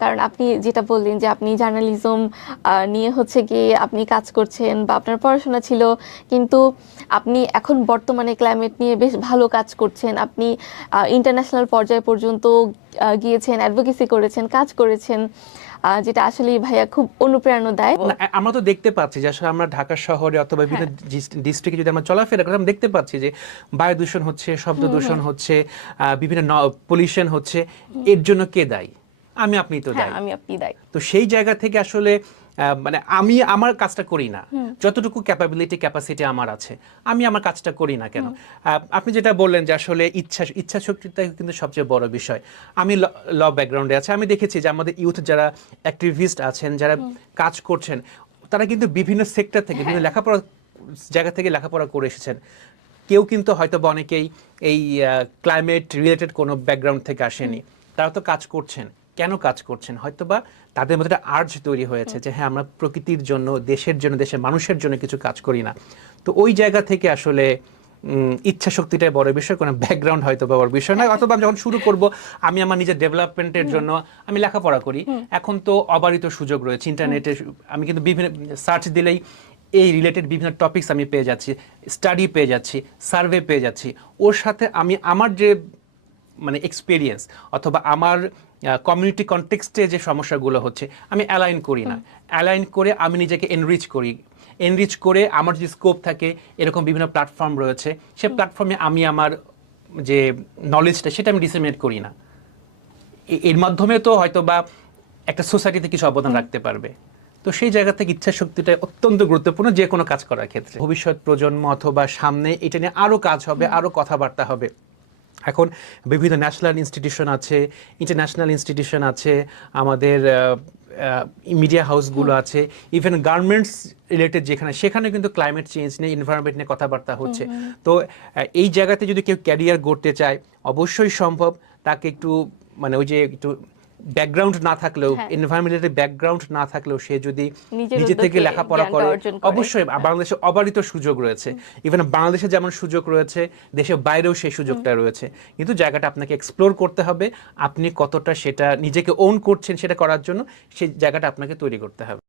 কারণ আপনি যেটা বললেন যে আপনি জার্নালিজম নিয়ে হচ্ছে গিয়ে আপনি কাজ করছেন বা আপনার পড়াশোনা ছিল, কিন্তু আপনি এখন বর্তমানে ক্লাইমেট নিয়ে বেশ ভালো কাজ করছেন। আপনি ইন্টারন্যাশনাল পর্যায় পর্যন্ত গিয়েছেন, অ্যাডভোকেসি করেছেন, কাজ করেছেন, যেটা আসলে ভাইয়া খুব অনুপ্রেরণা দেয়। না, আমরা তো দেখতে পাচ্ছি যে আসলে আমরা ঢাকা শহরে অথবা বিভিন্ন ডিস্ট্রিক্টে যদি আমরা চলাফেরা করি, আমরা দেখতে পাচ্ছি যে বায়ু দূষণ হচ্ছে, শব্দ দূষণ হচ্ছে, বিভিন্ন পলিউশন হচ্ছে। এর জন্য কে দায়ী? আপনি তো দায়ী। আমি আপনি দায়ী। তো সেই জায়গা থেকে আসলে মানে আমি আমার কাজটা করি না, যতটুকু ক্যাপাসিটি আমার আছে আমি আমার কাজটা করি না কেন? আপনি যেটা বললেন যে আসলে ইচ্ছা শক্তিটা কিন্তু সবচেয়ে বড় বিষয়। আমি ল ব্যাকগ্রাউন্ডে আছে, আমি দেখেছি যে আমাদের ইউথ যারা অ্যাক্টিভিস্ট আছেন, যারা কাজ করছেন, তারা কিন্তু বিভিন্ন সেক্টর থেকে, বিভিন্ন লেখাপড়া জায়গা থেকে লেখাপড়া করে এসেছেন। কেউ কিন্তু হয়তো বা অনেকেই এই ক্লাইমেট রিলেটেড কোনো ব্যাকগ্রাউন্ড থেকে আসেনি, তারা তো কাজ করছেন। কেন কাজ করছেন? হয়তোবা তাদের মধ্যে একটা আর্জ তৈরি হয়েছে যে হ্যাঁ, আমরা প্রকৃতির জন্য, দেশের জন্য, দেশের মানুষের জন্য কিছু কাজ করি না। তো ওই জায়গা থেকে আসলে ইচ্ছা শক্তিটাই বড় বিষয়, কোনো ব্যাকগ্রাউন্ড হয়তো বা বড় বিষয় নয়। অথবা আমি যখন শুরু করব, আমি আমার নিজের ডেভেলপমেন্টের জন্য আমি লেখাপড়া করি। এখন তো অবারিত সুযোগ রয়েছে ইন্টারনেটে, আমি কিন্তু বিভিন্ন সার্চ দিলেই এই রিলেটেড বিভিন্ন টপিকস আমি পেয়ে যাচ্ছি, স্টাডি পেয়ে যাচ্ছি, সার্ভে পেয়ে যাচ্ছি। ওর সাথে আমি আমার যে মানে এক্সপিরিয়েন্স অথবা আমার কমিউনিটি কনটেক্সটে যে সমস্যাগুলো হচ্ছে, আমি অ্যালাইন করি না। অ্যালাইন করে আমি নিজেকে এনরিচ করে আমার যে স্কোপ থাকে, এরকম বিভিন্ন প্ল্যাটফর্ম রয়েছে, সে প্ল্যাটফর্মে আমি আমার যে নলেজটা সেটা আমি ডিসেমিনেট করি না। এর মাধ্যমে তো হয়তো বা একটা সোসাইটিতে কিছু অবদান রাখতে পারবে। তো সেই জায়গা থেকে ইচ্ছা শক্তিটা অত্যন্ত গুরুত্বপূর্ণ যে কোনো কাজ করার ক্ষেত্রে। ভবিষ্যৎ প্রজন্ম অথবা সামনে এটা নিয়ে আরও কাজ হবে, আরও কথাবার্তা হবে। এখন বিভিন্ন ন্যাশনাল ইনস্টিটিউশন আছে, ইন্টারন্যাশনাল ইনস্টিটিউশন আছে, আমাদের মিডিয়া হাউসগুলো আছে, ইভেন গার্মেন্টস রিলেটেড সেখানে কিন্তু ক্লাইমেট চেঞ্জ নিয়ে, এনভায়রনমেন্ট নিয়ে কথাবার্তা হচ্ছে। তো এই জায়গাতে যদি কেউ ক্যারিয়ার গড়তে চায়, অবশ্যই সম্ভব। তাকে একটু মানে ওই যে একটু ব্যাকগ্রাউন্ড না থাকলেও, এনভায়রনমেন্টের ব্যাকগ্রাউন্ড না থাকলেও, সে যদি নিজে থেকে লেখাপড়া করে, অবশ্যই বাংলাদেশে অবারিত সুযোগ রয়েছে। ইভেন বাংলাদেশে যেমন সুযোগ রয়েছে, দেশের বাইরেও সেই সুযোগটা রয়েছে। কিন্তু জায়গাটা আপনাকে এক্সপ্লোর করতে হবে। আপনি কতটা সেটা নিজেকে ওন করছেন সেটা করার জন্য সেই জায়গাটা আপনাকে তৈরি করতে হবে।